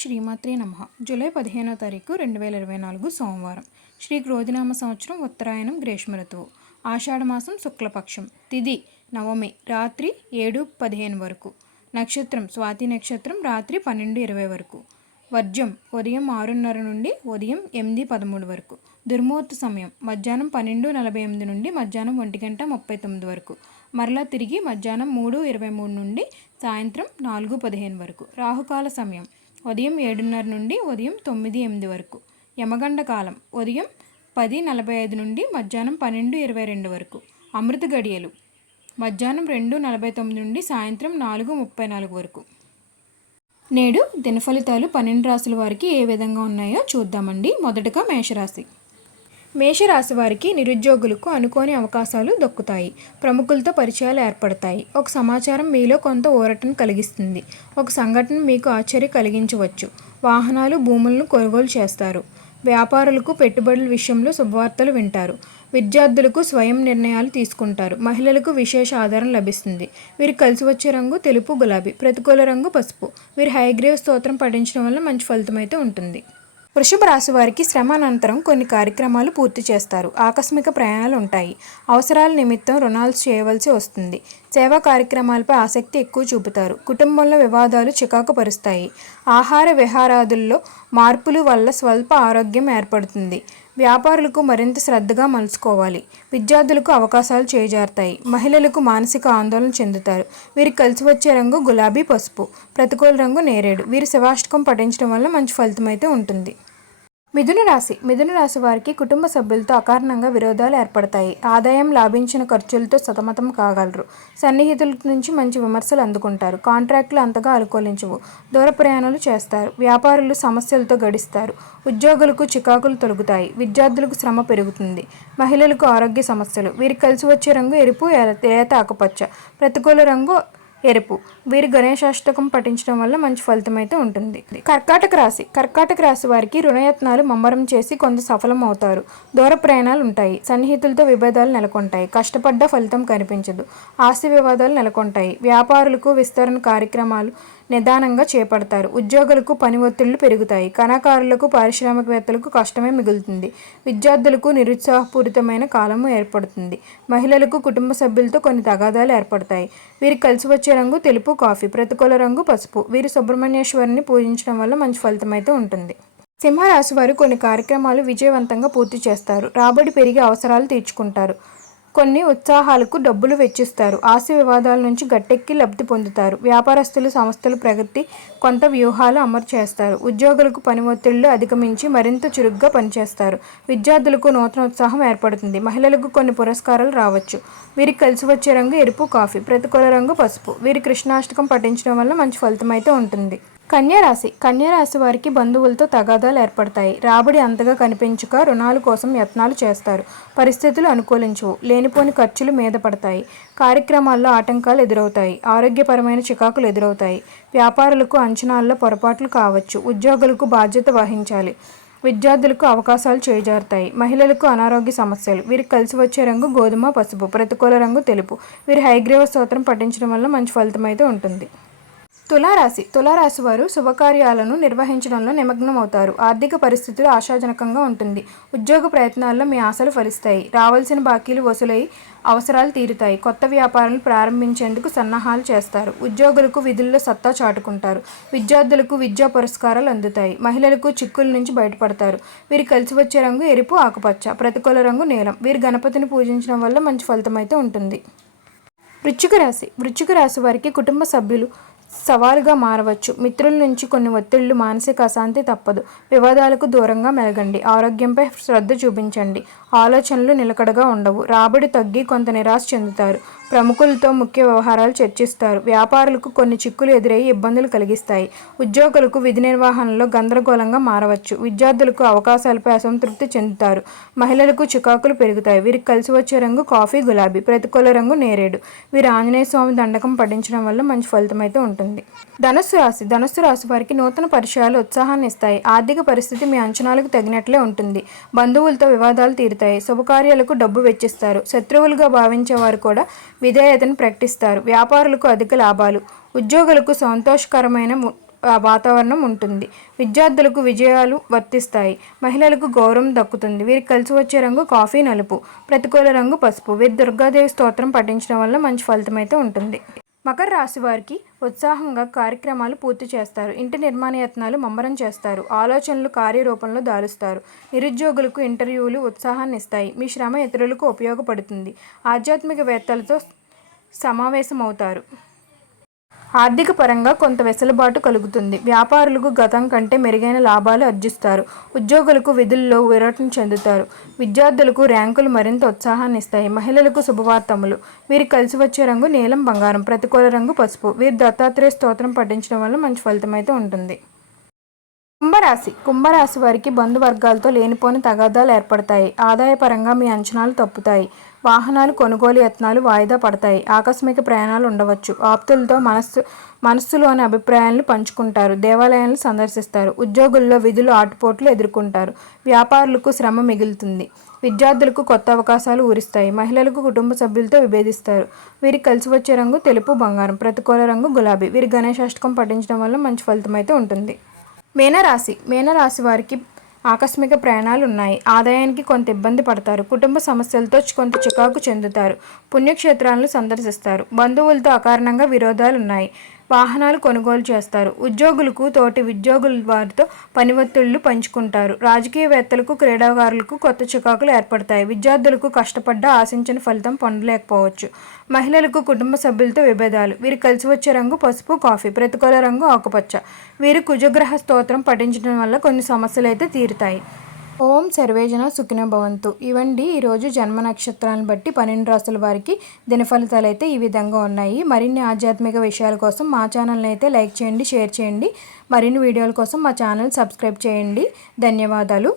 శ్రీమాత్రే నమ. జూలై పదిహేనో తారీఖు రెండు వేల ఇరవై నాలుగు సోమవారం. శ్రీ క్రోధినామ సంవత్సరం ఉత్తరాయణం గ్రీష్మ ఋతువు. ఆషాఢమాసం శుక్లపక్షం. తిది నవమి రాత్రి ఏడు పదిహేను వరకు. నక్షత్రం స్వాతి నక్షత్రం రాత్రి పన్నెండు ఇరవై వరకు. వర్జం ఉదయం ఆరున్నర నుండి ఉదయం ఎనిమిది పదమూడు వరకు. దుర్ముహూర్త సమయం మధ్యాహ్నం పన్నెండు నలభై ఎనిమిది నుండి మధ్యాహ్నం ఒంటి గంట ముప్పై తొమ్మిది వరకు. మరలా తిరిగి మధ్యాహ్నం మూడు ఇరవై మూడు నుండి సాయంత్రం నాలుగు పదిహేను వరకు. రాహుకాల సమయం ఉదయం ఏడున్నర నుండి ఉదయం తొమ్మిది ఎనిమిది వరకు. యమగండ కాలం ఉదయం పది నలభై ఐదు నుండి మధ్యాహ్నం పన్నెండు ఇరవై రెండు వరకు. అమృత గడియలు మధ్యాహ్నం రెండు నలభై తొమ్మిది నుండి సాయంత్రం నాలుగు ముప్పై నాలుగు వరకు. నేడు దినఫలితాలు పన్నెండు రాసుల వారికి ఏ విధంగా ఉన్నాయో చూద్దామండి. మొదటగా మేషరాశి. మేషరాశి వారికి నిరుద్యోగులకు అనుకోని అవకాశాలు దక్కుతాయి. ప్రముఖులతో పరిచయాలు ఏర్పడతాయి. ఒక సమాచారం మీలో కొంత ఊరటను కలిగిస్తుంది. ఒక సంఘటన మీకు ఆశ్చర్య కలిగించవచ్చు. వాహనాలు భూములను కొనుగోలు చేస్తారు. వ్యాపారులకు పెట్టుబడుల విషయంలో శుభవార్తలు వింటారు. విద్యార్థులకు స్వయం నిర్ణయాలు తీసుకుంటారు. మహిళలకు విశేష ఆధారం లభిస్తుంది. వీరు కలిసి వచ్చే రంగు తెలుపు గులాబీ. ప్రతికూల రంగు పసుపు. వీరు హైగ్రేవ్ స్తోత్రం పఠించడం వల్ల మంచి ఫలితం అయితే ఉంటుంది. వృషభ రాశి వారికి శ్రమ అనంతరం కొన్ని కార్యక్రమాలు పూర్తి చేస్తారు. ఆకస్మిక ప్రయాణాలు ఉంటాయి అవసరాల నిమిత్తం రుణాలు చేయవలసి వస్తుంది. సేవా కార్యక్రమాలపై ఆసక్తి ఎక్కువ చూపుతారు. కుటుంబంలో వివాదాలు చికాకు పరుస్తాయి. ఆహార విహారాదుల్లో మార్పులు వల్ల స్వల్ప ఆరోగ్యం ఏర్పడుతుంది. వ్యాపారులకు మరింత శ్రద్ధగా మలుచుకోవాలి. విద్యార్థులకు అవకాశాలు చేజారుతాయి. మహిళలకు మానసిక ఆందోళన చెందుతారు. వీరికి కలిసి వచ్చే రంగు గులాబీ పసుపు ప్రతికూల రంగు నేరేడు. వీరి శివాష్టకం పఠించడం వల్ల మంచి ఫలితం అయితే ఉంటుంది. మిథున రాశి. మిథున రాశి వారికి కుటుంబ సభ్యులతో అకారణంగా విరోధాలు ఏర్పడతాయి. ఆదాయం లాభించిన ఖర్చులతో సతమతం కాగలరు. సన్నిహితుల నుంచి మంచి విమర్శలు అందుకుంటారు. కాంట్రాక్టులు అంతగా అనుకూలించవు దూర ప్రయాణాలు చేస్తారు. వ్యాపారులు సమస్యలతో గడిస్తారు. ఉద్యోగులకు చికాకులు తొలుగుతాయి. విద్యార్థులకు శ్రమ పెరుగుతుంది. మహిళలకు ఆరోగ్య సమస్యలు. వీరికి కలిసి వచ్చే రంగు ఎరుపు ఏత ఆకుపచ్చ ప్రతికూల రంగు ఎరుపు. వీరు గణేశాష్టకం పఠించడం వల్ల మంచి ఫలితం అయితే ఉంటుంది. కర్కాటక రాశి. కర్కాటక రాశి వారికి రుణయత్నాలు మమ్మరం చేసి కొంత సఫలం అవుతారు దూర ప్రయాణాలు ఉంటాయి. సన్నిహితులతో విభేదాలు నెలకొంటాయి. కష్టపడ్డ ఫలితం కనిపించదు. ఆస్తి వివాదాలు నెలకొంటాయి. వ్యాపారులకు విస్తరణ కార్యక్రమాలు నిదానంగా చేపడతారు. ఉద్యోగులకు పని ఒత్తిళ్ళు పెరుగుతాయి. కళాకారులకు పారిశ్రామికవేత్తలకు కష్టమే మిగులుతుంది. విద్యార్థులకు నిరుత్సాహపూరితమైన కాలము ఏర్పడుతుంది. మహిళలకు కుటుంబ సభ్యులతో కొన్ని తగాదాలు ఏర్పడతాయి. వీరికి కలిసి వచ్చే రంగు తెలుపు కాఫీ ప్రతికూల రంగు పసుపు. వీరు సుబ్రహ్మణ్యేశ్వరిని పూజించడం వల్ల మంచి ఫలితం అయితే ఉంటుంది. సింహరాశి వారు కొన్ని కార్యక్రమాలు విజయవంతంగా పూర్తి చేస్తారు. రాబడి పెరిగి అవసరాలు తీర్చుకుంటారు. కొన్ని ఉత్సాహాలకు డబ్బులు వెచ్చిస్తారు. ఆస్తి వివాదాల నుంచి గట్టెక్కి లబ్ధి పొందుతారు. వ్యాపారస్తులు సంస్థలు ప్రగతి కొంత వ్యూహాలు అమలు చేస్తారు. ఉద్యోగులకు పని ఒత్తిళ్ళు అధిగమించి మరింత చురుగ్గా పనిచేస్తారు. విద్యార్థులకు నూతన ఉత్సాహం ఏర్పడుతుంది. మహిళలకు కొన్ని పురస్కారాలు రావచ్చు. వీరికి కలిసి వచ్చే రంగు ఎరుపు కాఫీ ప్రతికూల రంగు పసుపు. వీరి కృష్ణాష్టకం పఠించడం వల్ల మంచి ఫలితం అయితే ఉంటుంది. కన్యారాశి. కన్యారాశి వారికి బంధువులతో తగాదాలు ఏర్పడతాయి. రాబడి అంతగా కనిపించక రుణాల కోసం యత్నాలు చేస్తారు. పరిస్థితులు అనుకూలించవు. లేనిపోని ఖర్చులు మీద పడతాయి. కార్యక్రమాల్లో ఆటంకాలు ఎదురవుతాయి. ఆరోగ్యపరమైన చికాకులు ఎదురవుతాయి. వ్యాపారులకు అంచనాల్లో పొరపాట్లు కావచ్చు. ఉద్యోగులకు బాధ్యత వహించాలి. విద్యార్థులకు అవకాశాలు చేజారుతాయి. మహిళలకు అనారోగ్య సమస్యలు. వీరికి కలిసి వచ్చే రంగు గోధుమ పసుపు ప్రతికూల రంగు తెలుపు. వీరి హైగ్రీవ స్తోత్రం పఠించడం వల్ల మంచి ఫలితం అయితే ఉంటుంది. తులారాశి. తులారాశి వారు శుభకార్యాలను నిర్వహించడంలో నిమగ్నమవుతారు. ఆర్థిక పరిస్థితులు ఆశాజనకంగా ఉంటుంది. ఉద్యోగ ప్రయత్నాల్లో మీ ఆశలు ఫలిస్తాయి. రావాల్సిన బాకీలు వసూలై అవసరాలు తీరుతాయి. కొత్త వ్యాపారాలు ప్రారంభించేందుకు సన్నాహాలు చేస్తారు. ఉద్యోగులకు విధుల్లో సత్తా చాటుకుంటారు. విద్యార్థులకు విద్యా పురస్కారాలు అందుతాయి. మహిళలకు చిక్కుల నుంచి బయటపడతారు. వీరు కలిసి వచ్చే రంగు ఎరుపు ఆకుపచ్చ ప్రతికూల రంగు నీలం. వీరు గణపతిని పూజించడం వల్ల మంచి ఫలితం అయితే ఉంటుంది. వృచ్చిక రాశి. వృచ్చిక రాశి వారికి కుటుంబ సభ్యులు సవాలుగా మారవచ్చు. మిత్రుల నుంచి కొన్ని ఒత్తిళ్ళు మానసిక అశాంతి తప్పదు. వివాదాలకు దూరంగా మెలగండి. ఆరోగ్యంపై శ్రద్ధ చూపించండి. ఆలోచనలు నిలకడగా ఉండవు. రాబడి తగ్గి కొంత నిరాశ చెందుతారు. ప్రముఖులతో ముఖ్య వ్యవహారాలు చర్చిస్తారు. వ్యాపారులకు కొన్ని చిక్కులు ఎదురై ఇబ్బందులు కలిగిస్తాయి. ఉద్యోగులకు విధి నిర్వహణలో గందరగోళంగా మారవచ్చు. విద్యార్థులకు అవకాశాలపై అసంతృప్తి చెందుతారు. మహిళలకు చికాకులు పెరుగుతాయి. వీరికి కలిసి వచ్చే రంగు కాఫీ గులాబీ ప్రతికూల రంగు నేరేడు. వీరు ఆంజనేయ స్వామి దండకం పఠించడం వల్ల మంచి ఫలితం అయితే ఉంటుంది. ధనుస్సు రాశి. ధనుస్సు రాశి వారికి నూతన పరిచయాలు ఉత్సాహాన్ని ఇస్తాయి. ఆర్థిక పరిస్థితి మీ అంచనాలకు తగినట్లే ఉంటుంది. బంధువులతో వివాదాలు తీరుతాయి. శుభకార్యాలకు డబ్బు వెచ్చిస్తారు. శత్రువులుగా భావించేవారు కూడా విధేయతను ప్రకటిస్తారు. వ్యాపారులకు అధిక లాభాలు ఉద్యోగులకు సంతోషకరమైన వాతావరణం ఉంటుంది. విద్యార్థులకు విజయాలు వర్తిస్తాయి. మహిళలకు గౌరవం దక్కుతుంది. వీరికి కలిసి వచ్చే రంగు కాఫీ నలుపు ప్రతికూల రంగు పసుపు. వీరి దుర్గాదేవి స్తోత్రం పఠించడం వల్ల మంచి ఫలితం అయితే ఉంటుంది. మకర రాశి వారికి ఉత్సాహంగా కార్యక్రమాలు పూర్తి చేస్తారు. ఇంటి నిర్మాణ యత్నాలు ముమ్మరం చేస్తారు. ఆలోచనలు కార్యరూపంలో దారుస్తారు నిరుద్యోగులకు ఇంటర్వ్యూలు ఉత్సాహాన్ని ఇస్తాయి మీ శ్రమ ఇతరులకు ఉపయోగపడుతుంది. ఆధ్యాత్మికవేత్తలతో సమావేశమవుతారు. ఆర్థిక పరంగా కొంత వెసులుబాటు కలుగుతుంది. వ్యాపారులకు గతం కంటే మెరుగైన లాభాలు అర్జిస్తారు ఉద్యోగులకు విధుల్లో విరాటం చెందుతారు. విద్యార్థులకు ర్యాంకులు మరింత ఉత్సాహాన్ని ఇస్తాయి. మహిళలకు శుభవార్తములు. వీరి కలిసి వచ్చే రంగు నీలం బంగారం ప్రతికూల రంగు పసుపు. వీరి దత్తాత్రేయ స్తోత్రం పఠించడం వల్ల మంచి ఫలితం అయితే ఉంటుంది. కుంభరాశి. కుంభరాశి వారికి బంధువర్గాలతో లేనిపోని తగాదాలు ఏర్పడతాయి. ఆదాయపరంగా మీ అంచనాలు తప్పుతాయి. వాహనాలు కొనుగోలు యత్నాలు వాయిదా పడతాయి. ఆకస్మిక ప్రయాణాలు ఉండవచ్చు. ఆప్తులతో మనస్సు మనస్సులోని అభిప్రాయాలను పంచుకుంటారు. దేవాలయాలను సందర్శిస్తారు. ఉద్యోగుల్లో విధులు ఆటుపోట్లు ఎదుర్కొంటారు. వ్యాపారులకు శ్రమ మిగులుతుంది. విద్యార్థులకు కొత్త అవకాశాలు ఊరిస్తాయి. మహిళలకు కుటుంబ సభ్యులతో విభేదిస్తారు. వీరికి కలిసి వచ్చే రంగు తెలుపు బంగారం ప్రతికూల రంగు గులాబీ. వీరి గణేశాష్టకం పఠించడం వల్ల మంచి ఫలితం అయితే ఉంటుంది. మీనరాశి. మీనరాశి వారికి ఆకస్మిక ప్రయాణాలు ఉన్నాయి ఆదాయానికి కొంత ఇబ్బంది పడతారు. కుటుంబ సమస్యలతో కొంత చికాకు చెందుతారు. పుణ్యక్షేత్రాలను సందర్శిస్తారు. బంధువులతో అకారణంగా విరోధాలు ఉన్నాయి వాహనాలు కొనుగోలు చేస్తారు. ఉద్యోగులకు తోటి ఉద్యోగుల వారితో పని ఒత్తిళ్ళు పంచుకుంటారు. రాజకీయవేత్తలకు క్రీడాకారులకు కొత్త చికాకులు ఏర్పడతాయి. విద్యార్థులకు కష్టపడ్డ ఆశించిన ఫలితం పొందలేకపోవచ్చు. మహిళలకు కుటుంబ సభ్యులతో విభేదాలు. వీరు కలిసి వచ్చే రంగు పసుపు కాఫీ ప్రతికూల రంగు ఆకుపచ్చ. వీరు కుజగ్రహ స్తోత్రం పఠించడం వల్ల కొన్ని సమస్యలు అయితే తీరుతాయి. ఓం సర్వేజన సుఖిన భవంతు. ఇవండి ఈరోజు జన్మ నక్షత్రాలను బట్టి పన్నెండు రాసుల వారికి దినఫలితాలు అయితే ఈ విధంగా ఉన్నాయి. మరిన్ని ఆధ్యాత్మిక విషయాల కోసం మా ఛానల్ని అయితే లైక్ చేయండి షేర్ చేయండి. మరిన్ని వీడియోల కోసం మా ఛానల్ సబ్స్క్రైబ్ చేయండి. ధన్యవాదాలు.